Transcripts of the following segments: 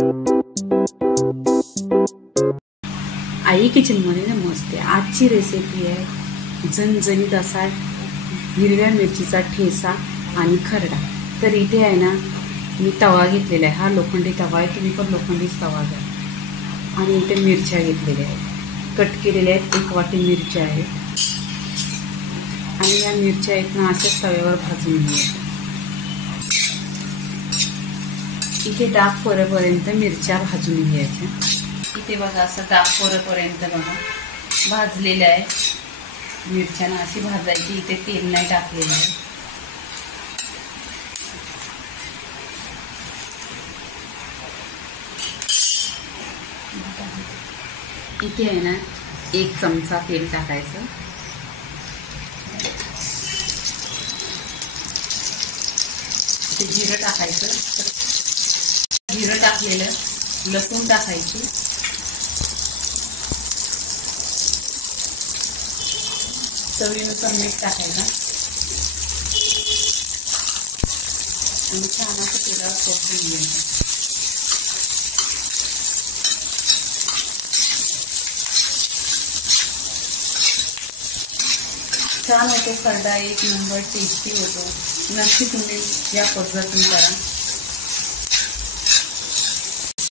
आई किचनमध्ये नमस्ते। आजची रेसिपी आहे झणझणीत असा हिरव्या मिरचीचा ठेचा आणि खरडा। तर इथे आहे ना, मी तवा घेतलेला आहे, हा लोखंडी तवा आहे, तुम्ही पण लोखंडीच तवा घ्या। आणि इथे मिरच्या घेतलेल्या आहेत, कट केलेल्या आहेत, 1 वाटी मिरच्या आहेत। आणि या मिरच्या आहेत ना अशाच तव्यावर भाजून घ्यायच्या। इथे डाग पडेपर्यंत मिरच्या भाजून घ्यायच्या। इथे बघा असं डाग पडेपर्यंत बघा भाजलेलं आहे। मिरच्या अशी भाजायची, इथे तेल नाही टाकलेलं आहे। इथे आहे ना 1 चमचा तेल टाकायचं। इथे जिरं टाकायचं, जिरं टाकलेलं, लसूण टाकायची, चवीनुसार मीठ टाकायचं आणि छान असं तेलावर परतून घ्यायचं। छान होतो खरडा, 1 नंबर टेस्टी होतो। नक्की तुम्ही या पद्धतीने करा।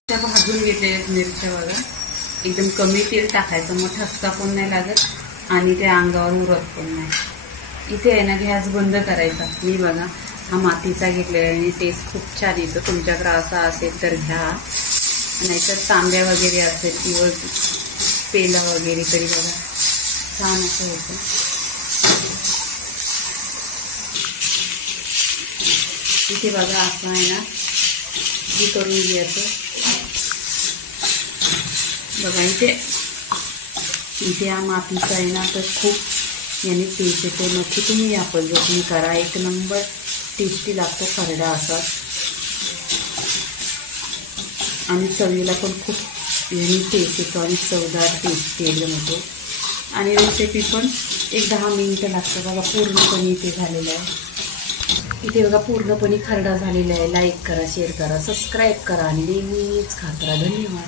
त्या भाजून घेतलेल्या मिरच्या बघा, एकदम कमी तेल टाकायचं, मग ठसका पण नाही लागत आणि ते अंगावर उरत पण नाही। इथे आहे ना गॅस बंद करायचा। मी बघा हा मातीचा घेतलेला आणि टेस्ट खूप छान येतो। तुमच्याकडे असा असेल तर घ्या, नाहीतर तांब्या वगैरे असेल किंवा पेला वगैरे तरी बघा छान असं होतं। इथे बघा असं आहे ना, हे करून घ्यायचं बघा। इथे हा मातीचा आहे ना, तर खूप याने टेस्ट येतो। नक्की तुम्ही या पद्धतीने करा, 1 नंबर टेस्टी लागतो खरडा असा आणि चवीला पण खूप याने टेस्ट येतो आणि चवदार टेस्टी एकदम होतो। आणि रेसिपी पण 1-10 मिनिटं लागतं बघा। पूर्णपणे इथे झालेलं आहे। इथे बघा पूर्णपणे खरडा झालेला आहे। लाईक करा, शेअर करा, सबस्क्राईब करा आणि नेहमीच खात राहा। धन्यवाद।